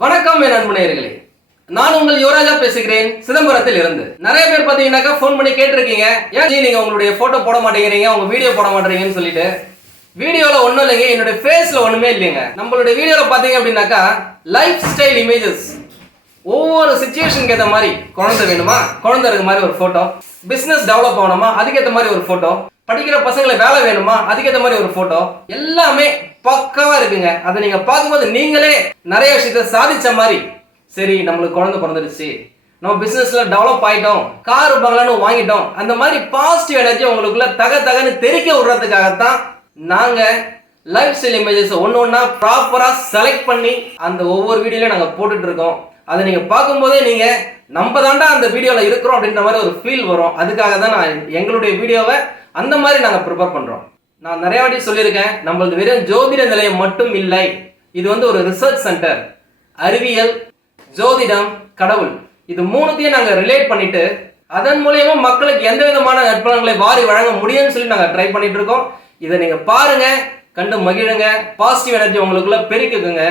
வணக்கம் என் அன்புநேயர்களே. நான் உங்கள் யுவராஜா பேசுகிறேன் சிதம்பரத்தில் இருந்து. நிறைய பேர் பாத்தீங்கன்னாக்கா ஃபோன் பண்ணி கேட்டிருக்கீங்க. ஏன் ஜி நீங்க உங்களுடைய போட்டோ போட மாட்டேங்கிறீங்க உங்க வீடியோ போட மாட்டேங்கிறீங்கன்னு சொல்லிட்டு. வீடியோல ஒன்றும் இல்லைங்க என்னுடைய ஃபேஸ்ல ஒண்ணுமே இல்லைங்க. நம்மளுடைய வீடியோல பாத்தீங்க அப்படின்னாக்கா லைஃப் ஸ்டைல் இமேஜஸ் ஒவ்வொரு சுச்சுவேஷனுக்கு ஏற்ற மாதிரி குழந்தை வேணுமா? குழந்தை இருக்க மாதிரி ஒரு போட்டோ பிசினஸ் டெவலப் ஆகணுமா? அதுக்கேற்ற மாதிரி ஒரு போட்டோ படிக்கிற பசங்களுக்கு வேலை வேணுமா? அதுக்கேற்ற மாதிரி ஒரு போட்டோ எல்லாமே பக்காவா இருக்குங்க. அதை நீங்க பார்க்கும்போது நீங்களே நிறைய விஷயத்த சாதிச்ச மாதிரி சரி நம்மளுக்கு குழந்தை பிறந்துடுச்சு. நம்ம பிசினஸ்ல டெவலப் ஆயிட்டோம். கார் பங்களான்னு வாங்கிட்டோம். அந்த மாதிரி பாசிட்டிவ் எனர்ஜி உங்களுக்குள்ள தக தகன்னு தெரிக்க விடுறதுக்காகத்தான் நாங்க லைஃப் ஸ்டைல் இமேஜஸ் ஒன்று ஒன்றா ப்ராப்பராக செலக்ட் பண்ணி அந்த ஒவ்வொரு வீடியோலையும் நாங்கள் போட்டுட்டு இருக்கோம். அதை நீங்கள் பார்க்கும்போதே நீங்கள் நம்ம தாண்டா அந்த வீடியோவில் இருக்கிறோம் அப்படின்ற மாதிரி ஒரு ஃபீல் வரும். அதுக்காக தான் நான் எங்களுடைய வீடியோவை அந்த மாதிரி நாங்கள் ப்ரிப்பேர் பண்ணுறோம் நான் நிறைய வாட்டி சொல்லியிருக்கேன் நம்மளது வெறும் ஜோதிட நிலையம் மட்டும் இல்லை. இது வந்து ஒரு ரிசர்ச் சென்டர் அறிவியல் ஜோதிடம் கடவுள். இது மூணுத்தையும் நாங்கள் ரிலேட் பண்ணிட்டு அதன் மூலயமா மக்களுக்கு எந்த விதமான நற்பலன்களை வாரி வழங்க முடியும்னு சொல்லி நாங்கள் ட்ரை பண்ணிட்டு இருக்கோம். இதை நீங்கள் பாருங்க கண்டு மகிழுங்க பாசிட்டிவ் எனர்ஜி உங்களுக்குள்ள பெருக்குங்க.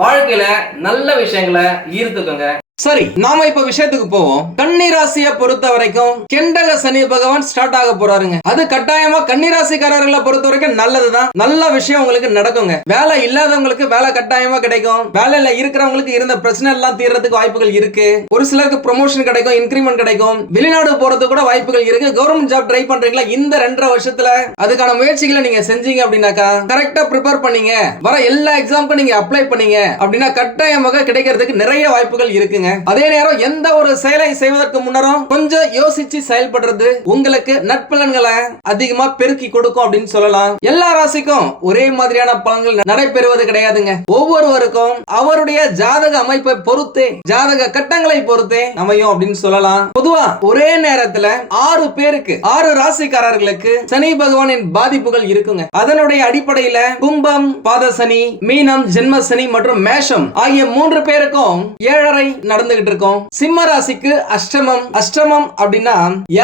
வாழ்க்கையில நல்ல விஷயங்களை ஈர்த்துக்கோங்க. சரி நாம இப்ப விஷயத்துக்கு போவோம். கன்னிராசிய பொறுத்த வரைக்கும் கெண்டக சனி பகவான் ஸ்டார்ட் ஆக போறாருங்க. அது கட்டாயமா கன்னிராசிக்காரர்களை பொறுத்த வரைக்கும் நல்லதுதான். நல்ல விஷயம் உங்களுக்கு நடக்குங்க. வேலை இல்லாதவங்களுக்கு வேலை கட்டாயமா கிடைக்கும். வேலையில இருக்கிறவங்களுக்கு இருந்த பிரச்சனை எல்லாம் தீர்றதுக்கு வாய்ப்புகள் இருக்கு. ஒரு சிலருக்கு ப்ரொமோஷன் கிடைக்கும் இன்க்ரிமெண்ட் கிடைக்கும். வெளிநாடு போறது கூட வாய்ப்புகள் இருக்கு. கவர்மெண்ட் ஜாப் ட்ரை பண்றீங்களா? இந்த ரெண்டரை வருஷத்துல அதுக்கான முயற்சிகளை நீங்க செஞ்சீங்க அப்படின்னாக்கா கரெக்டா ப்ரிப்பேர் பண்ணீங்க. வர எல்லா எக்ஸாமுக்கும் நீங்க அப்ளை பண்ணீங்க. அப்படின்னா கட்டாயமாக கிடைக்கிறதுக்கு நிறைய வாய்ப்புகள் இருக்குங்க. அதே நேரம் எந்த ஒரு செயலை செய்வதற்கு முன்னரும் கொஞ்சம் யோசிச்சு செயல்படுறது உங்களுக்கு நட்பலன்களை அதிகமா பெருக்கி கொடுக்கும் அப்படின்னு சொல்லலாம். எல்லா ராசிக்கும் ஒரே மாதிரியான பலன்கள் நடைபெறுவது கிடையாதுங்க. ஒவ்வொருவருக்கும் அவருடைய ஜாதக அமைப்பை பொறுத்தே ஜாதக கட்டங்களை பொறுத்தே அமையும் அப்படின்னு சொல்லலாம். பொதுவா ஒரே நேரத்துல ஆறு பேருக்கு ஆறு ராசிக்காரர்களுக்கு சனி பகவானின் பாதிப்புகள் இருக்குங்க. அதனுடைய அடிப்படையில கும்பம் பாத சனி மீனம் ஜென்ம சனி மற்றும் மேஷம் ஆகிய மூன்று பேருக்கும் ஏழரை நடந்துகிட்டு இருக்கும் சிம்ம ராசிக்கு அஷ்டமம். அஷ்டமம் அப்படின்னா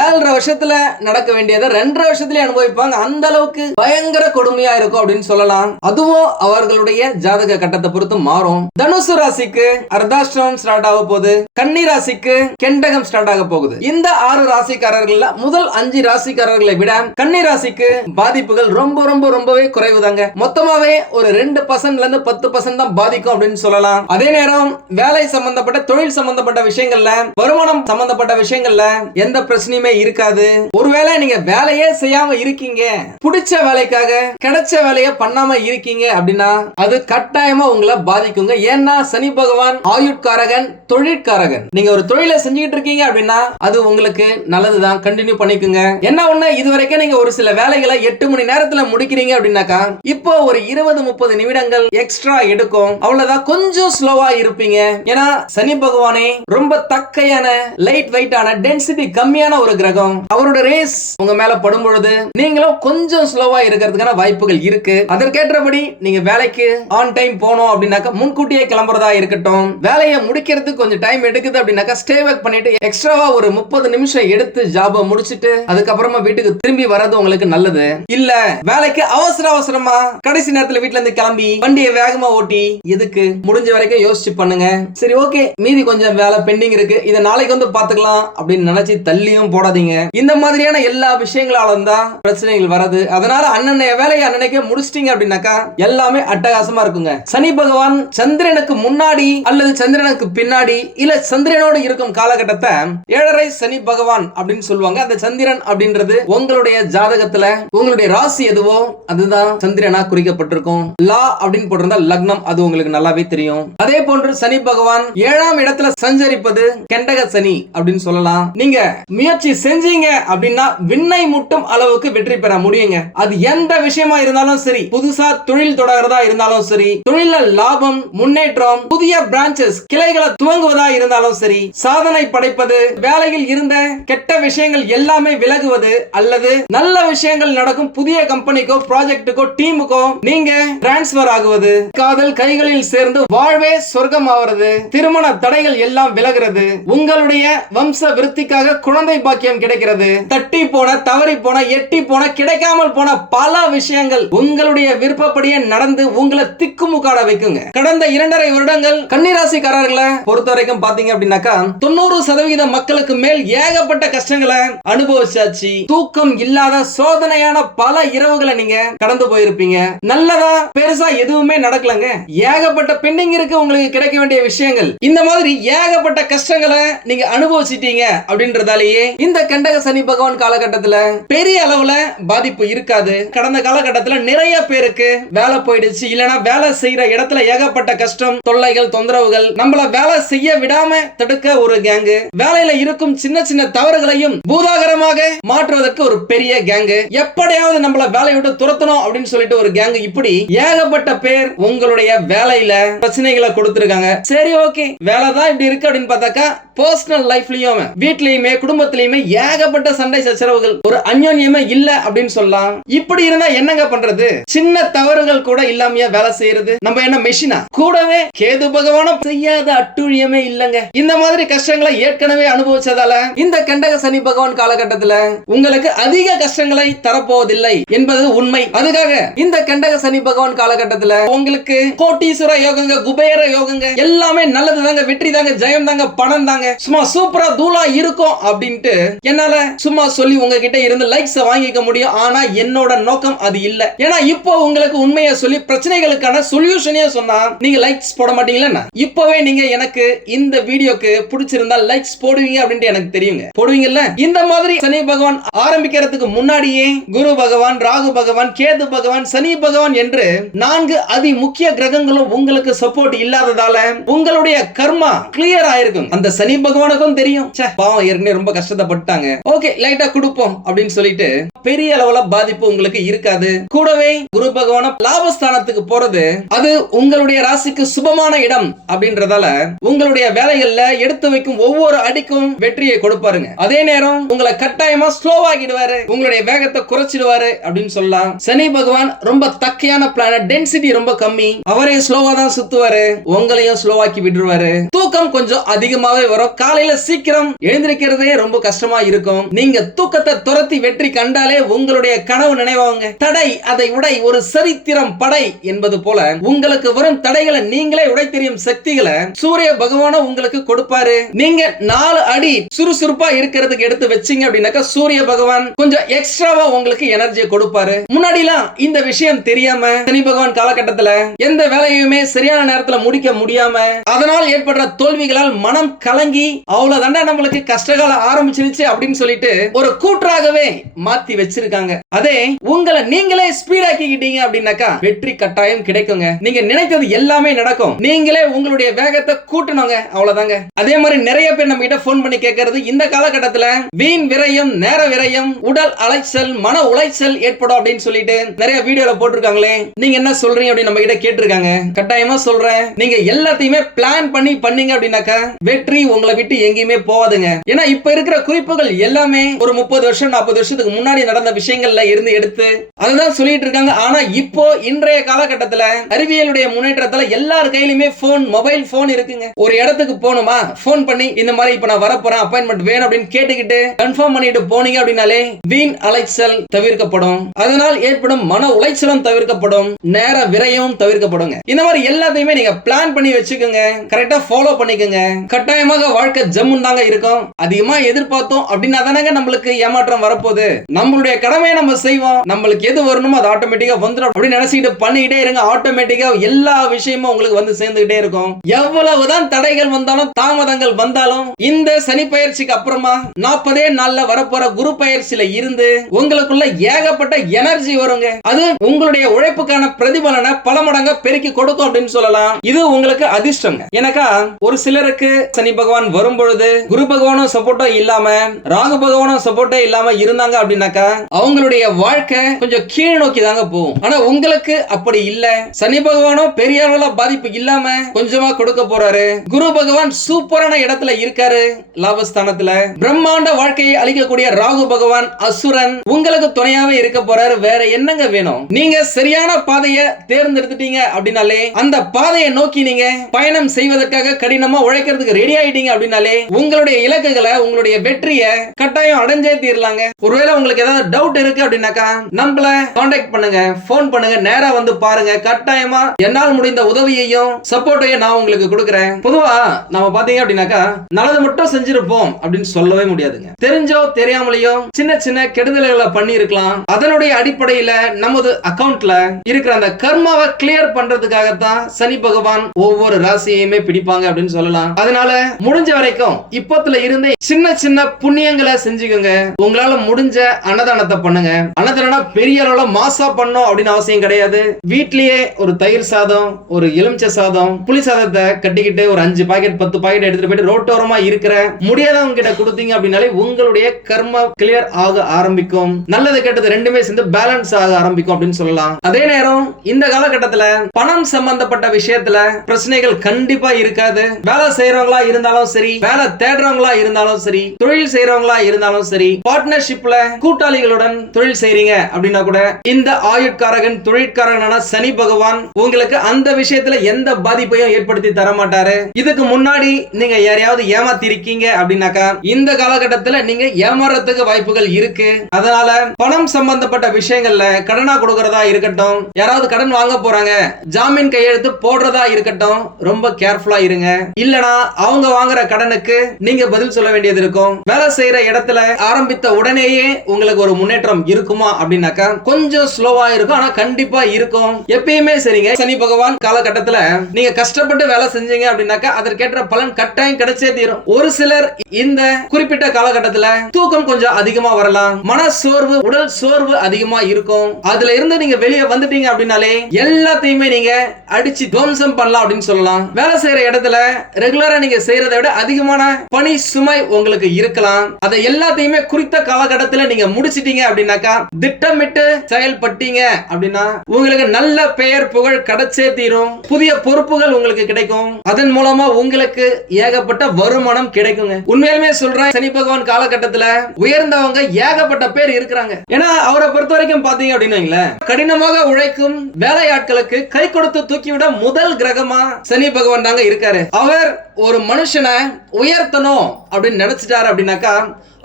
ஏழரை வருஷத்துல நடக்க வேண்டியதை ரெண்டரை வருஷத்துல அனுபவிப்பாங்க. அந்த அளவுக்கு பயங்கர கொடுமையா இருக்கும் அப்படின்னு சொல்லலாம். அதுவும் அவர்களுடைய ஜாதக கட்டத்தை பொறுத்து மாறும். தனுசு ராசிக்கு அர்தாஷ்டமம் ஸ்டார்ட் ஆக போகுது. கன்னி ராசிக்கு கெண்டகம் ஸ்டார்ட் ஆக போகுது. இந்த ஆறு ராசிக்காரர்கள்ல முதல் அஞ்சு ராசிக்காரர்களை விட கன்னி ராசிக்கு பாதிப்புகள் ரொம்ப ரொம்ப ரொம்பவே குறைவுதாங்க. மொத்தமாவே ஒரு ரெண்டு பர்சன்ட்ல இருந்து பத்து பர்சன்ட் தான் பாதிக்கும் அப்படின்னு சொல்லலாம். அதே நேரம் வேலை சம்பந்தப்பட்ட தொழில் சம்பந்தப்பட்ட விஷயங்கள்ல வருமானம் சம்பந்தப்பட்ட விஷயங்கள்ல எந்த பிரச்சனையுமே இருக்காது. ஒருவேளை நீங்க வேலையே செய்யாம இருக்கீங்க பிடிச்ச வேலைக்காக கிடைச்ச வேலையை பண்ணாம இருக்கீங்க அப்படின்னா அது கட்டாயமா உங்களை பாதிக்குங்க. ஏன்னா சனி பகவான் ஆயுட்காரகன் தொழிற்காரகன். நீங்க ஒரு தொழிலை செஞ்சுக்கிட்டு இருக்கீங்க அப்படின்னா அது உங்களுக்கு நல்லதுதான். கண்டினியூ பண்ணிக்குங்க. என்ன ஒண்ணு? இது வரைக்கும் நீங்க ஒரு சில வேலைகளை எட்டு மணி நேரத்துல முடிக்கிறீங்க அப்படின்னாக்கா இப்போ ஒரு இருபது முப்பது நிமிடங்கள் எக்ஸ்ட்ரா எடுக்கும். அவ்வளவுதான். கொஞ்சம் ஸ்லோவா இருப்பீங்க. ஏன்னா சனி பகவானே ரொம்ப தக்கையான லைட் வெயிட்டான டென்சிட்டி கம்மியான ஒரு கிரகம். அவரோட ரேஸ் உங்க மேல படும் பொழுது நீங்களும் கொஞ்சம் ஸ்லோவா இருக்கிறதுக்கான வாய்ப்புகள் இருக்கு. அதற்கேற்றபடி நீங்க வேலைக்கு ஆன் டைம் போனோம் அப்படின்னாக்கா முன்கூட்டியே கிளம்புறதா இருக்கட்டும். வேலையை முடிக்கிறதுக்கு கொஞ்சம் டைம் எடுக்குது அப்படின்னாக்கா ஸ்டே ஒர்க் பண்ணிட்டு எக்ஸ்ட்ராவா ஒரு முப்பது நிமிஷம் எடுத்து ஜாப முடிச்சிட்டு அதுக்கப்புறமா வீட்டுக்கு திரும்பி வர்றது உங்களுக்கு நல்லது. இல்ல வேலைக்கு அவசர அவசரமா கடைசி நேரத்துல வீட்டுல இருந்து கிளம்பி வண்டியை வேகமா ஓட்டி எதுக்கு முடிஞ்ச வரைக்கும் யோசிச்சு பண்ணுங்க. சரி ஓகே மீதி கொஞ்சம் வேலை பெண்டிங் இருக்கு. இதை நாளைக்கு வந்து பாத்துக்கலாம் அப்படின்னு நினைச்சு தள்ளியும் போடாதீங்க. இந்த மாதிரியான எல்லா விஷயங்களாலும் தான் பிரச்சனைகள் வரது அதனால அண்ணனைய வேலையை அண்ணனைக்கே முடிச்சிட்டீங்க அப்படின்னாக்கா எல்லாமே அட்டகாசமா இருக்குங்க. சனி பகவான் சந்திரனுக்கு முன்னாடி அல்லது சந்திரனுக்கு பின்னாடி இல்ல சந்திரனோடு இருக்கும் காலகட்டத்தை ஏழரை சனி பகவான் அப்படின்னு சொல்லுவாங்க. அந்த சந்திரன் அப்படின்றது உங்களுடைய ஜாதகத்துல உங்களுடைய ராசி எதுவோ அதுதான் சந்திரனா குறிக்கப்பட்டிருக்கும். லா அப்படின்னு போட்டிருந்தா லக்னம் அது உங்களுக்கு நல்லாவே தெரியும். அதே போன்று சனி பகவான் ஏழாம் இடம் இடத்துல சஞ்சரிப்பது கெண்டக சனி அப்படின்னு சொல்லலாம். நீங்க முயற்சி செஞ்சீங்க அப்படின்னா விண்ணை முட்டும் அளவுக்கு வெற்றி பெற முடியுங்க. அது எந்த விஷயமா இருந்தாலும் சரி புதுசா தொழில் தொடர்றதா இருந்தாலும் சரி தொழில லாபம் முன்னேற்றம் புதிய பிரான்ச்சஸ் கிளைகளை துவங்குவதா இருந்தாலும் சரி சாதனை படைப்பது வேலையில் இருந்த கெட்ட விஷயங்கள் எல்லாமே விலகுவது அல்லது நல்ல விஷயங்கள் நடக்கும் புதிய கம்பெனிக்கோ ப்ராஜெக்டுக்கோ டீமுக்கோ நீங்க டிரான்ஸ்பர் ஆகுவது காதல் கைகளில் சேர்ந்து வாழ்வே சொர்க்கம் ஆகிறது திருமண தடை தடைகள் எல்லாம் விலகிறது. உங்களுடைய வம்ச விருத்திக்காக குழந்தை பாக்கியம் கிடைக்கிறது. தட்டி போன தவறி போன எட்டி போன கிடைக்காமல் போன பல விஷயங்கள் உங்களுடைய விருப்பப்படியே நடந்து உங்களை திக்குமுக்காட வைக்குங்க. கடந்த இரண்டரை வருடங்கள் கன்னிராசிக்காரர்களை பொறுத்த வரைக்கும் பாத்தீங்க அப்படின்னாக்கா தொண்ணூறு சதவீத மக்களுக்கு மேல் ஏகப்பட்ட கஷ்டங்களை அனுபவிச்சாச்சு. தூக்கம் இல்லாத சோதனையான பல இரவுகளை நீங்க கடந்து போயிருப்பீங்க. நல்லதா பெருசா எதுவுமே நடக்கலங்க. ஏகப்பட்ட பெண்டிங் இருக்கு உங்களுக்கு கிடைக்க வேண்டிய விஷயங்கள். இந்த மாதிரி ஏகப்பட்ட கஷ்டங்களை நீங்க அனுபவிச்சிட்டீங்க அப்படின்றதாலேயே இந்த கண்டக சனி பகவான் காலகட்டத்துல பெரிய அளவுல பாதிப்பு இருக்காது. கடந்த காலகட்டத்துல நிறைய பேருக்கு வேலை போயிடுச்சு. இல்லனா வேலை செய்யற இடத்துல ஏகப்பட்ட கஷ்டம் தொல்லைகள் தொந்தரவுகள் நம்மள வேலை செய்ய விடாம தடுக்க ஒரு கேங்கு வேலையில இருக்கும் சின்ன சின்ன தவறுகளையும் பூதாகரமாக மாற்றுவதற்கு ஒரு பெரிய கேங்கு எப்படியாவது நம்மள வேலையை விட்டு துரத்தணும் அப்படின்னு சொல்லிட்டு ஒரு கேங்கு இப்படி ஏகப்பட்ட பேர் உங்களுடைய வேலையில பிரச்சனைகளை கொடுத்திருக்காங்க. சரி ஓகே வேலை தான் இப்படி இருக்கு அப்படின்னு பார்த்தாக்கா பர்சனல் லைஃப்லயும் வீட்லயுமே குடும்பத்திலயுமே ஏகப்பட்ட சண்டை சச்சரவுகள். ஒரு அந்யோன்யமே இல்ல அப்படின்னு சொல்லலாம். இப்படி இருந்தா என்னங்க பண்றது? சின்ன தவறுகள் கூட இல்லாமையா வேலை செய்யறது. நம்ம என்ன மெஷினா கூடவே கேது பகவானம் செய்யாத அட்டுழியமே இல்லங்க. இந்த மாதிரி கஷ்டங்களை ஏற்கனவே அனுபவிச்சதால இந்த கண்டக சனி பகவான் காலகட்டத்துல உங்களுக்கு அதிக கஷ்டங்களை தரப்போவதில்லை என்பது உண்மை. அதுக்காக இந்த கண்டக சனி பகவான் காலகட்டத்துல உங்களுக்கு கோட்டீஸ்வர யோகங்க குபேர யோகங்க எல்லாமே நல்லது தாங்க வெற்றி தாங்க ஜெயம் தாங்க பணம் தாங்க சும்மா சூப்பரா தூளா இருக்கும் அப்படின்ட்டு என்னால சும்மா சொல்லி உங்ககிட்ட இருந்து லைக்ஸ் வாங்கிக்க முடியும். ஆனா என்னோட நோக்கம் அது இல்ல. ஏன்னா இப்போ உங்களுக்கு உண்மையை சொல்லி பிரச்சனைகளுக்கான சொல்யூஷனே சொன்னா நீங்க லைக்ஸ் போட மாட்டீங்களா இப்பவே நீங்க எனக்கு இந்த வீடியோக்கு பிடிச்சிருந்தா லைக்ஸ் போடுவீங்க அப்படின்ட்டு எனக்கு தெரியுங்க. போடுவீங்கல்ல? இந்த மாதிரி சனி பகவான் ஆரம்பிக்கிறதுக்கு முன்னாடியே குரு பகவான் ராகு பகவான் கேது பகவான் சனி பகவான் என்று நான்கு அதி முக்கிய கிரகங்களும் உங்களுக்கு சப்போர்ட் இல்லாததால உங்களுடைய கர்மா கிளியர் ஆயிருக்கும். அந்த சனி பகவானுக்கும் தெரியும். ச்சே, பாவம் ஏற்கனவே ரொம்ப கஷ்டப்பட்டாங்க ஓகே லைட்டா கொடுப்போம் அப்படின்னு சொல்லிட்டு பெரிய அளவுல பாதிப்பு உங்களுக்கு இருக்காது. கூடவே குரு பகவான லாபஸ்தானத்துக்கு போறது அது உங்களுடைய ராசிக்கு சுபமான இடம் அப்படின்றதால உங்களுடைய வேலைகள்ல எடுத்து வைக்கும் ஒவ்வொரு அடிக்கும் வெற்றியை கொடுப்பாருங்க. அதே நேரம் உங்களை கட்டாயமா ஸ்லோவாகிடுவாரு உங்களுடைய வேகத்தை குறைச்சிடுவாரு அப்படின்னு சொல்லலாம். சனி பகவான் ரொம்ப தக்கையான பிளானட் டென்சிட்டி ரொம்ப கம்மி. அவரே ஸ்லோவா தான் சுத்துவாரு. உங்களையும் ஸ்லோவாக்கி விட்டுருவாரு. தூக்கம் கொஞ்சம் அதிகமாவே வரும். காலையில சீக்கிரம் எழுந்திருக்கிறதே ரொம்ப கஷ்டமா இருக்கும். நீங்க தூக்கத்தை துரத்தி வெற்றி கண்டாலே உங்களுடைய கனவு நினைவாங்க தடை அதை உடை ஒரு சரித்திரம் படை என்பது போல உங்களுக்கு வரும் தடைகளை நீங்களே உடை தெரியும் சக்திகளை சூரிய பகவான உங்களுக்கு கொடுப்பாரு. நீங்க நாலு அடி சுறுசுறுப்பா இருக்கிறதுக்கு எடுத்து வச்சீங்க அப்படின்னாக்கா சூரிய பகவான் கொஞ்சம் எக்ஸ்ட்ராவா உங்களுக்கு எனர்ஜியை கொடுப்பாரு. முன்னாடிலாம் இந்த விஷயம் தெரியாம சனி பகவான் காலகட்டத்துல எந்த வேலையுமே சரியான நேரத்துல முடிக்க முடியாம அதனால் ஏற்படுற தோல்விகளால் மனம் கலங்கி அவ்வளவுதாண்டா நம்மளுக்கு கஷ்டகாலம் ஆரம்பிச்சிருச்சு அப்படின்னு சொல்லிட்டு ஒரு கூற்றாகவே மாத்தி வச்சிருக்காங்க. அதே உங்களை நீங்களே ஸ்பீட் ஆக்கிக்கிட்டீங்க அப்படின்னாக்கா வெற்றி கட்டாயம் கிடைக்குங்க. நீங்க நினைத்தது எல்லாமே நடக்கும். நீங்களே உங்களுடைய வேகத்தை கூட்டணுங்க. அவ்வளவுதாங்க. அதே மாதிரி நிறைய பேர் நம்ம கிட்ட போன் பண்ணி கேட்கறது இந்த காலகட்டத்துல வீண் விரயம் நேர விரயம் உடல் அலைச்சல் மன உளைச்சல் ஏற்படும் அப்படின்னு சொல்லிட்டு நிறைய வீடியோல போட்டிருக்காங்களே. நீங்க என்ன சொல்றீங்க அப்படின்னு நம்ம கிட்ட கேட்டிருக்காங்க. கட்டாயமா சொல்றேன். நீங்க எல்லாத்தையுமே பிளான் பண்ணி பண்ணீங்க அப்படின்னாக்கா வெற்றி உங்களை விட்டு எங்கேயுமே போவாதுங்க ஏன்னா இப்ப இருக்கிற குறிப்புகள் எல்லாமே ஒரு முப்பது வருஷம் நாற்பது வருஷத்துக்கு முன்னாடி நடந்த விஷயங்கள்ல இருந்து எடுத்து அதுதான் சொல்லிட்டு இருக்காங்க. ஆனா இப்போ இன்றைய காலகட்டத்துல அறிவியலுடைய முன்னேற்றத்துல எல்லார் கையிலுமே போன் மொபைல் போன் இருக்குங்க. ஒரு இடத்துக்கு போகணுமா? போன் பண்ணி இந்த மாதிரி இப்ப நான் வரப்போறேன் அப்பாயின்மெண்ட் வேணும் அப்படின்னு கேட்டுக்கிட்டு கன்ஃபார்ம் பண்ணிட்டு போனீங்க அப்படின்னாலே வீண் அலைச்சல் தவிர்க்கப்படும். அதனால் ஏற்படும் மன உளைச்சலும் தவிர்க்கப்படும். நேர விரயமும் தவிர்க்கப்படுங்க. இந்த மாதிரி எல்லாத்தையுமே நீங்க பிளான் பண்ணி வச்சுக்கோங்க. கரெக்டா ஃபாலோ பண்ணிக்கோங்க. கட்டாயமாக வாழ்க்கை ஜம்முன் தாங்க இருக்கும். அதிகமா எதிர்பார்த்தோம் அப்படின்னா தானங்க நம்மளுக்கு ஏமாற்றம் வரப்போகுது. நம்மளுடைய கடமையை நம்ம செய்வோம். நம்மளுக்கு எது வரணுமோ அது ஆட்டோமேட்டிக்கா வந்துடும் அப்படின்னு நினைச்சிட்டு பண்ணிக்கிட்டே இருங்க. ஆட்டோமேட்டிக்கா எல்லா விஷயமும் உங்களுக்கு வந்து சேர்ந்துகிட்டே இருக்கும். எவ்வளவுதான் தடைகள் வந்தாலும் தாமதங்கள் வந்தாலும் இந்த சனி பயிற்சிக்கு அப்புறமா நாற்பதே நாள்ல வரப்போற குரு பயிற்சியில இருந்து உங்களுக்குள்ள ஏகப்பட்ட எனர்ஜி வருங்க. அது உங்களுடைய உழைப்புக்கான பிரதிபலனை பல மடங்கா பெருக்கி கொடுக்கும் அப்படின்னு சொல்லலாம். இது உங்களுக்கு அதிர்ஷ்டங்க. எனக்கா ஒரு சிலருக்கு சனி பகவான் பகவான் வரும்பொழுது குரு பகவானும் சப்போர்ட்டா இல்லாம ராகு பகவானும் சப்போர்ட்டே இல்லாம இருந்தாங்க அப்படின்னாக்கா அவங்களுடைய வாழ்க்கை கொஞ்சம் கீழ் நோக்கி தாங்க போகும். ஆனா உங்களுக்கு அப்படி இல்ல. சனி பகவானும் பெரிய அளவுல பாதிப்பு இல்லாம கொஞ்சமா கொடுக்க போறாரு. குரு பகவான் சூப்பரான இடத்துல இருக்காரு. லாபஸ்தானத்துல. பிரம்மாண்ட வாழ்க்கையை அளிக்கக்கூடிய ராகு பகவான் அசுரன் உங்களுக்கு துணையாவே இருக்க போறாரு. வேற என்னங்க வேணும்? நீங்க சரியான பாதையை தேர்ந்தெடுத்துட்டீங்க அப்படின்னாலே அந்த பாதையை நோக்கி நீங்க பயணம் செய்வதற்காக கடினமா உழைக்கிறதுக்கு ரெடி ஆயிட்டீங்க அப்படின்னாலே உங்களுடைய இலக்குகளை உங்களுடைய வெற்றிய கட்டாயம் அடைஞ்சே தீரலாங்க. ஒருவேளை உங்களுக்கு ஏதாவது டவுட் இருக்கு அப்படின்னாக்கா நம்மள காண்டாக்ட் பண்ணுங்க போன் பண்ணுங்க நேரா வந்து பாருங்க. கட்டாயமா என்னால் முடிந்த உதவியையும் சப்போர்ட்டையும் நான் உங்களுக்கு கொடுக்குறேன். பொதுவா நம்ம பாத்தீங்க அப்படின்னாக்கா நல்லது மட்டும் செஞ்சிருப்போம் அப்படின்னு சொல்லவே முடியாதுங்க. தெரிஞ்சோ தெரியாமலையோ சின்ன சின்ன கெடுதல்களை பண்ணி இருக்கலாம் அதனுடைய அடிப்படையில நமது அக்கவுண்ட்ல இருக்கிற அந்த கர்மாவை கிளியர் பண்றதுக்காகத்தான் சனி பகவான் ஒவ்வொரு ராசியையுமே பிடிப்பாங்க அப்படின்னு சொல்லலாம். அதனால முழு முடிஞ்ச வரைக்கும் இப்பத்துல இருந்தே சின்ன சின்ன புண்ணியங்களை செஞ்சுக்கோங்க. உங்களால முடிஞ்ச அன்னதானத்தை பண்ணுங்க. அன்னதானம் பெரிய அளவுல மாசா பண்ணும் அப்படின்னு அவசியம் கிடையாது. வீட்லயே ஒரு தயிர் சாதம் ஒரு எலுமிச்சை சாதம் புளி சாதத்தை கட்டிக்கிட்டு ஒரு அஞ்சு பாக்கெட் பத்து பாக்கெட் எடுத்துட்டு போயிட்டு ரோட்டோரமா இருக்கிற முடியாதவங்க கிட்ட கொடுத்தீங்க அப்படின்னாலே உங்களுடைய கர்ம கிளியர் ஆக ஆரம்பிக்கும். நல்லது கெட்டது ரெண்டுமே சேர்ந்து பேலன்ஸ் ஆக ஆரம்பிக்கும் அப்படின்னு சொல்லலாம். அதே நேரம் இந்த காலகட்டத்துல பணம் சம்பந்தப்பட்ட விஷயத்துல பிரச்சனைகள் கண்டிப்பா இருக்காது. வேலை செய்யறவங்களா இருந்தாலும் இருந்தாலும் சரி வேலை தேடுறவங்களா இருந்தாலும் சரி தொழில் செய்யறவங்களா இருந்தாலும் சரி பார்ட்னர்ஷிப்ல கூட்டாளிகளுடன் தொழில் செய்றீங்க அப்படின்னா கூட இந்த ஆயுட்காரகன் தொழிற்காரகனான சனி பகவான் உங்களுக்கு அந்த விஷயத்துல எந்த பாதிப்பையும் ஏற்படுத்தி தர மாட்டாரு இதுக்கு முன்னாடி நீங்க யாரையாவது ஏமாத்தி இருக்கீங்க அப்படின்னாக்கா இந்த காலகட்டத்துல நீங்க ஏமாறதுக்கு வாய்ப்புகள் இருக்கு. அதனால பணம் சம்பந்தப்பட்ட விஷயங்கள்ல கடனா கொடுக்கறதா இருக்கட்டும் யாராவது கடன் வாங்க போறாங்க ஜாமீன் கையெழுத்து போடுறதா இருக்கட்டும் ரொம்ப கேர்ஃபுல்லா இருங்க. இல்லனா அவங்க வாங்குற கடனுக்கு நீங்க பதில் சொல்ல வேண்டியது இருக்கும். வேலை செய்யற இடத்துல ஆரம்பித்த உடனேயே உங்களுக்கு ஒரு முன்னேற்றம் இருக்குமா அப்படின்னாக்கா கொஞ்சம் ஸ்லோவா இருக்கும். ஆனா கண்டிப்பா இருக்கும். எப்பயுமே சரிங்க. சனி பகவான் காலகட்டத்துல நீங்க கஷ்டப்பட்டு வேலை செஞ்சீங்க அப்படின்னாக்கா அதற்கேற்ற பலன் கட்டாயம் கிடைச்சே தீரும். ஒரு சிலர் இந்த குறிப்பிட்ட காலகட்டத்துல தூக்கம் கொஞ்சம் அதிகமா வரலாம். மன சோர்வு உடல் சோர்வு அதிகமா இருக்கும். அதுல இருந்து நீங்க வெளியே வந்துட்டீங்க அப்படின்னாலே எல்லாத்தையுமே நீங்க அடிச்சு துவம்சம் பண்ணலாம் அப்படின்னு சொல்லலாம். வேலை செய்யற இடத்துல ரெகுலரா நீங்க செய்யறதை விட அதிகமான பணி சுமை உங்களுக்கு இருக்கலாம். அதை எல்லாத்தையுமே குறித்த காலகட்டத்தில் நீங்க முடிச்சிட்டீங்க அப்படின்னாக்கா திட்டமிட்டு செயல்பட்டீங்க அப்படின்னா உங்களுக்கு நல்ல பெயர் புகழ் கிடைச்சே தீரும். புதிய பொறுப்புகள் உங்களுக்கு கிடைக்கும். அதன் மூலமா உங்களுக்கு ஏகப்பட்ட வருமானம் கிடைக்குங்க. உண்மையிலுமே சொல்றேன் சனி பகவான் காலகட்டத்துல உயர்ந்தவங்க ஏகப்பட்ட பேர் இருக்கிறாங்க. ஏன்னா அவரை பொறுத்த வரைக்கும் பாத்தீங்க அப்படின்னு கடினமாக உழைக்கும் வேலையாட்களுக்கு கை கொடுத்து தூக்கிவிட முதல் கிரகமா சனி பகவான் தாங்க இருக்காரு. அவர் ஒரு மனுஷனை உயர்த்தணும் அப்படின்னு நினைச்சிட்டாரு அப்படின்னாக்கா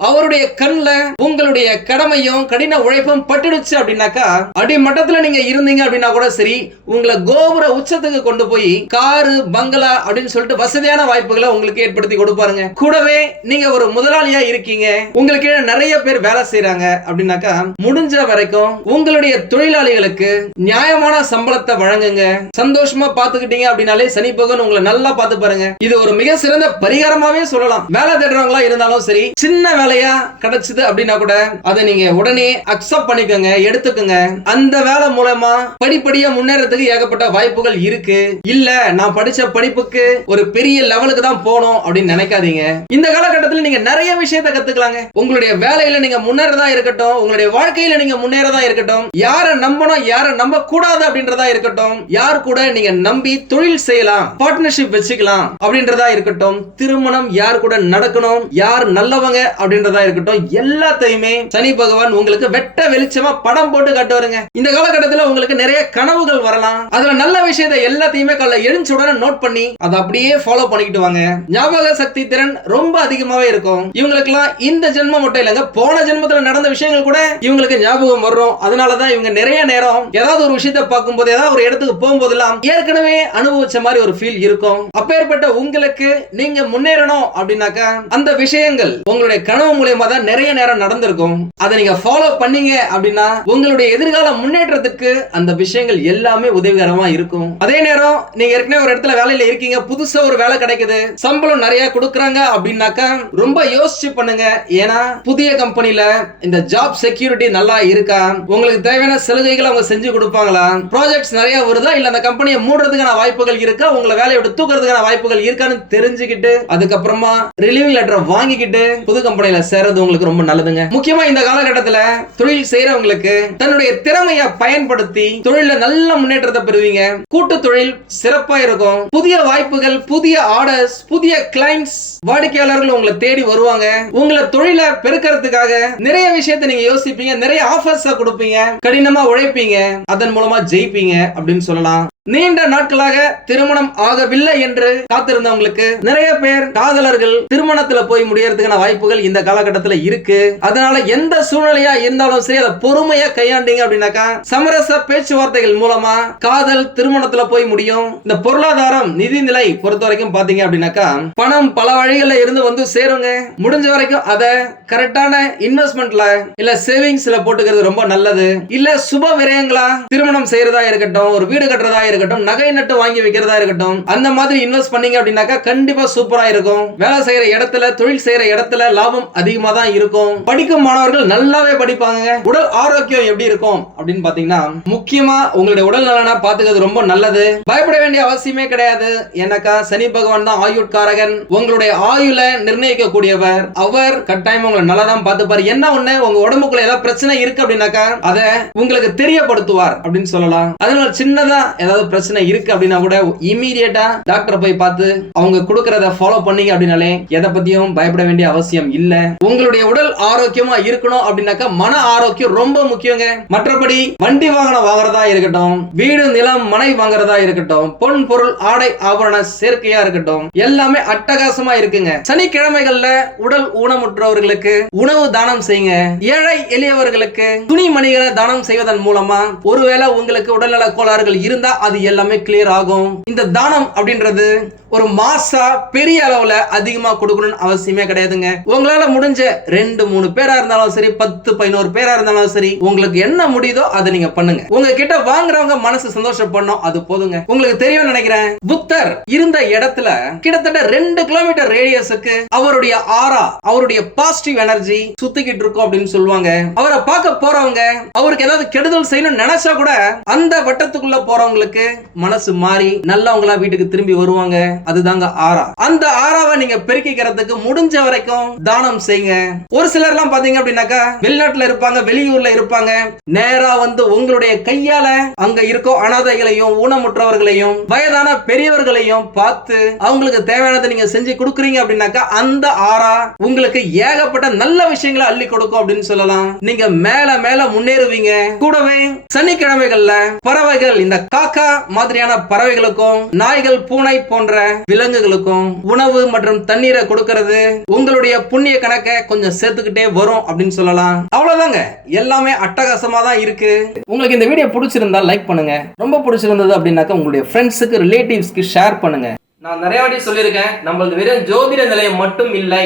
அவருடைய கண்ணுல உங்களுடைய கடமையும் கடின உழைப்பும் பட்டுடுச்சு அப்படின்னாக்கா அடிமட்டத்துல நீங்க இருந்தீங்க அப்படின்னா கூட சரி உங்களை கோபுர உச்சத்துக்கு கொண்டு போய் காரு பங்களா அப்படின்னு சொல்லிட்டு வசதியான வாய்ப்புகளை உங்களுக்கு ஏற்படுத்தி கொடுப்பாருங்க. கூடவே நீங்க ஒரு முதலாளியா இருக்கீங்க உங்களுக்கு நிறைய பேர் வேலை செய்யறாங்க அப்படின்னாக்கா முடிஞ்ச வரைக்கும் உங்களுடைய தொழிலாளிகளுக்கு நியாயமான சம்பளத்தை வழங்குங்க. சந்தோஷமா பாத்துக்கிட்டீங்க அப்படின்னாலே சனி பகவான் உங்களை நல்லா பார்த்து பாருங்க இது ஒரு மிக சிறந்த பரிகாரமாவே சொல்லலாம். வேலை தேடுறவங்களா இருந்தாலும் சரி சின்ன வேலை வேலையா கிடைச்சது அப்படின்னா கூட அதை நீங்க உடனே அக்செப்ட் பண்ணிக்கோங்க எடுத்துக்கோங்க. அந்த வேலை மூலமா படிப்படியா முன்னேறதுக்கு ஏகப்பட்ட வாய்ப்புகள் இருக்கு. இல்ல நான் படிச்ச படிப்புக்கு ஒரு பெரிய லெவலுக்கு தான் போகணும் அப்படின்னு நினைக்காதீங்க. இந்த காலகட்டத்தில் நீங்க நிறைய விஷயத்த கத்துக்கலாங்க. உங்களுடைய வேலையில நீங்க முன்னேறதா இருக்கட்டும் உங்களுடைய வாழ்க்கையில நீங்க முன்னேறதா இருக்கட்டும் யாரை நம்பணும் யாரை நம்ப கூடாது அப்படின்றதா இருக்கட்டும் யார் கூட நீங்க நம்பி தொழில் செய்யலாம் பார்ட்னர்ஷிப் வச்சுக்கலாம் அப்படின்றதா இருக்கட்டும் திருமணம் யார் கூட நடக்கணும் யார் நல்லவங்க அப்படின்றதா இருக்கட்டும் எல்லாத்தையுமே சனி பகவான் உங்களுக்கு வெட்ட வெளிச்சமா படம் போட்டு காட்டுவாருங்க. இந்த காலகட்டத்தில் உங்களுக்கு நிறைய கனவுகள் வரலாம். அதுல நல்ல விஷயத்தை எல்லாத்தையுமே கால எழுந்த உடனே நோட் பண்ணி அதை அப்படியே ஃபாலோ பண்ணிக்கிட்டு வாங்க. ஞாபக சக்தி திறன் ரொம்ப அதிகமாவே இருக்கும். இவங்களுக்குலாம் இந்த ஜென்மம் மட்டும் இல்லைங்க போன ஜென்மத்துல நடந்த விஷயங்கள் கூட இவங்களுக்கு ஞாபகம் வரும் அதனாலதான் இவங்க நிறைய நேரம் ஏதாவது ஒரு விஷயத்தை பார்க்கும்போது ஏதாவது ஒரு இடத்துக்கு போகும்போதெல்லாம் ஏற்கனவே அனுபவிச்ச மாதிரி ஒரு ஃபீல் இருக்கும். அப்பேற்பட்ட உங்களுக்கு நீங்க முன்னேறணும் அப்படின்னாக்கா அந்த விஷயங்கள் உங்களுடைய கனவு கனவு மூலியமா தான் நிறைய நேரம் நடந்திருக்கும். அதை நீங்க ஃபாலோ பண்ணீங்க அப்படின்னா உங்களுடைய எதிர்கால முன்னேற்றத்துக்கு அந்த விஷயங்கள் எல்லாமே உதவிகரமா இருக்கும். அதே நேரம் நீங்க ஏற்கனவே ஒரு இடத்துல வேலையில இருக்கீங்க புதுசா ஒரு வேலை கிடைக்குது சம்பளம் நிறைய கொடுக்குறாங்க அப்படின்னாக்கா ரொம்ப யோசிச்சு பண்ணுங்க. ஏன்னா புதிய கம்பெனில இந்த ஜாப் செக்யூரிட்டி நல்லா இருக்கா? உங்களுக்கு தேவையான சலுகைகளை அவங்க செஞ்சு கொடுப்பாங்களா? ப்ராஜெக்ட்ஸ் நிறைய வருதா? இல்ல அந்த கம்பெனியை மூடுறதுக்கான வாய்ப்புகள் இருக்கா? உங்களை வேலையை விட்டு தூக்குறதுக்கான வாய்ப்புகள் இருக்கான்னு தெரிஞ்சுக்கிட்டு அதுக்கப்புறமா ரிலீவிங் லெட்டர் வாங்கிக்கிட்டு புது கம்பெனில சேர்றது உங்களுக்கு ரொம்ப நல்லதுங்க. முக்கியமா இந்த காலகட்டத்துல தொழில் செய்யறவங்களுக்கு தன்னுடைய திறமையை பயன்படுத்தி தொழில நல்ல முன்னேற்றத்தை பெறுவீங்க. கூட்டு தொழில் சிறப்பா இருக்கும். புதிய வாய்ப்புகள் புதிய ஆர்டர்ஸ் புதிய கிளைண்ட்ஸ் வாடிக்கையாளர்கள் உங்களை தேடி வருவாங்க. உங்களை தொழிலை பெருக்கிறதுக்காக நிறைய விஷயத்தை நீங்க யோசிப்பீங்க. நிறைய ஆஃபர்ஸ் கொடுப்பீங்க. கடினமா உழைப்பீங்க. அதன் மூலமா ஜெயிப்பீங்க அப்படின்னு சொல்லலாம். நீண்ட நாட்களாக திருமணம் ஆகவில்லை என்று காத்திருந்தவங்களுக்கு நிறைய பேர் காதலர்கள் திருமணத்துல போய் முடியறதுக்கான வாய்ப்புகள் இந்த காலகட்டத்துல இருக்கு. அதனால எந்த சூழ்நிலையா இருந்தாலும் சரி அதை பொறுமையா கையாண்டீங்க அப்படின்னாக்கா சமரச பேச்சுவார்த்தைகள் மூலமா காதல் திருமணத்துல போய் முடியும். இந்த பொருளாதாரம் நிதிநிலை பொறுத்த வரைக்கும் பாத்தீங்க அப்படின்னாக்கா பணம் பல வழிகள்ல இருந்து வந்து சேருங்க. முடிஞ்ச வரைக்கும் அதை கரெக்டான இன்வெஸ்ட்மெண்ட்ல இல்ல சேவிங்ஸ்ல போட்டுக்கிறது ரொம்ப நல்லது. இல்ல சுப விரயங்களா திருமணம் செய்யறதா இருக்கட்டும் ஒரு வீடு கட்டுறதா இருக்கட்டும் நகை நட்டு வாங்கி வைக்கிறதா இருக்கட்டும் அந்த மாதிரி இன்வெஸ்ட் பண்ணீங்க அப்படின்னாக்கா கண்டிப்பா சூப்பரா இருக்கும். வேலை செய்யற இடத்துல தொழில் செய்யற இடத்துல லாபம் அதிகமா தான் இருக்கும். படிக்கும் மாணவர்கள் நல்லாவே படிப்பாங்க உடல் ஆரோக்கியம் எப்படி இருக்கும் அப்படின்னு பாத்தீங்கன்னா முக்கியமா உங்களுடைய உடல் நலனை பாத்துக்கிறது ரொம்ப நல்லது. பயப்பட வேண்டிய அவசியமே கிடையாது. எனக்கா சனி பகவான் தான் ஆயுட்காரகன். உங்களுடைய ஆயுள நிர்ணயிக்க கூடியவர் அவர் கட்டாயம் உங்களை நல்லா தான் பார்த்துப்பாரு என்ன ஒண்ணு உங்க உடம்புக்குள்ள ஏதாவது பிரச்சனை இருக்கு அப்படின்னாக்கா அதை உங்களுக்கு தெரியப்படுத்துவார் அப்படின்னு சொல்லலாம். அதனால சின்னதா ஏதாவது பிரச்சனை இருக்கு அப்படின்னா கூட இமீடியட்டா டாக்டரை போய் பார்த்து அவங்க கொடுக்கறத ஃபாலோ பண்ணீங்க அப்படின்னாலே எதை பத்தியும் பயப்பட வேண்டிய அவசியம் இல்ல. உங்களுடைய உடல் ஆரோக்கியமா இருக்கணும் அப்படின்னாக்கா மன ஆரோக்கியம் ரொம்ப முக்கியங்க. மற்றபடி வண்டி வாகனம் வாங்குறதா இருக்கட்டும் வீடு நிலம் மனை வாங்குறதா இருக்கட்டும் பொன் பொருள் ஆடை ஆபரண சேர்க்கையா இருக்கட்டும் எல்லாமே அட்டகாசமா இருக்குங்க. சனிக்கிழமைகள்ல உடல் ஊனமுற்றவர்களுக்கு உணவு தானம் செய்யுங்க. ஏழை எளியவர்களுக்கு துணி மணிகளை தானம் செய்வதன் மூலமா ஒருவேளை உங்களுக்கு உடல்நல கோளாறுகள் இருந்தா அது எல்லாமே கிளியர் ஆகும். இந்த தானம் அப்படின்றது ஒரு மாசா பெரிய அளவுல அதிகமா கொடுக்கணும்னு அவசியமே கிடையாதுங்க. உங்களால முடிஞ்ச ரெண்டு மூணு பேரா இருந்தாலும் சரி பத்து பதினோரு பேரா இருந்தாலும் சரி உங்களுக்கு என்ன முடியுதோ அதை நீங்க பண்ணுங்க. உங்க கிட்ட வாங்குறவங்க மனசு சந்தோஷப்படணும் அது போதுங்க. உங்களுக்கு தெரியும் நினைக்கிறேன் புத்தர் இருந்த இடத்துல கிட்டத்தட்ட ரெண்டு கிலோமீட்டர் ரேடியஸுக்கு அவருடைய ஆரா அவருடைய பாசிட்டிவ் எனர்ஜி சுத்திக்கிட்டு இருக்கும் அப்படின்னு சொல்லுவாங்க. அவரை பார்க்க போறவங்க அவருக்கு ஏதாவது கெடுதல் செய்யணும்னு நினைச்சா கூட அந்த வட்டத்துக்குள்ள போறவங்களுக்கு மனசு மாறி நல்லவங்களா வீட்டுக்கு திரும்பி வருவாங்க. அதுதாங்க ஆறா. அந்த ஆறாவை நீங்க பெருக்கிக்கிறதுக்கு முடிஞ்ச வரைக்கும் தானம் செய்யுங்க ஒரு சிலர் எல்லாம் பாத்தீங்க அப்படின்னாக்கா வெளிநாட்டுல இருப்பாங்க வெளியூர்ல இருப்பாங்க. நேரா வந்து உங்களுடைய கையால அங்க இருக்கும் அனாதைகளையும் ஊனமுற்றவர்களையும் வயதான பெரியவர்களையும் பார்த்து அவங்களுக்கு தேவையானதை நீங்க செஞ்சு கொடுக்குறீங்க அப்படின்னாக்கா அந்த ஆறா உங்களுக்கு ஏகப்பட்ட நல்ல விஷயங்களை அள்ளி கொடுக்கும் அப்படின்னு சொல்லலாம். நீங்க மேல மேல முன்னேறுவீங்க. கூடவே சனிக்கிழமைகள்ல பறவைகள் இந்த காக்கா மாதிரியான பறவைகளுக்கும் நாய்கள் பூனை போன்ற விலங்குகளுக்கும் உணவு மற்றும் தண்ணீரை கொடுக்கறது. உங்களுடைய புண்ணிய கணக்கை கொஞ்சம் சேர்த்துக்கிட்டே வரும் அப்படின்னு சொல்லலாம். அவ்வளவுதாங்க. எல்லாமே அட்டகாசமா தான் இருக்கு. உங்களுக்கு இந்த வீடியோ பிடிச்சிருந்தா லைக் பண்ணுங்க. ரொம்ப பிடிச்சிருந்தது அப்படின்னாக்கா உங்களுடைய ஃப்ரெண்ட்ஸுக்கு ரிலேட்டிவ்ஸ்க்கு ஷேர் பண்ணுங்க. நான் நிறைய வாட்டி சொல்லியிருக்கேன் நம்மளது வெறும் ஜோதிட நிலையம் மட்டும் இல்லை.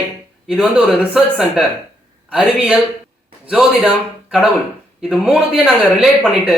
இது வந்து ஒரு ரிசர்ச் சென்டர் அறிவியல் ஜோதிடம் கடவுள். இது மூணுத்தையும் நாங்கள் ரிலேட் பண்ணிட்டு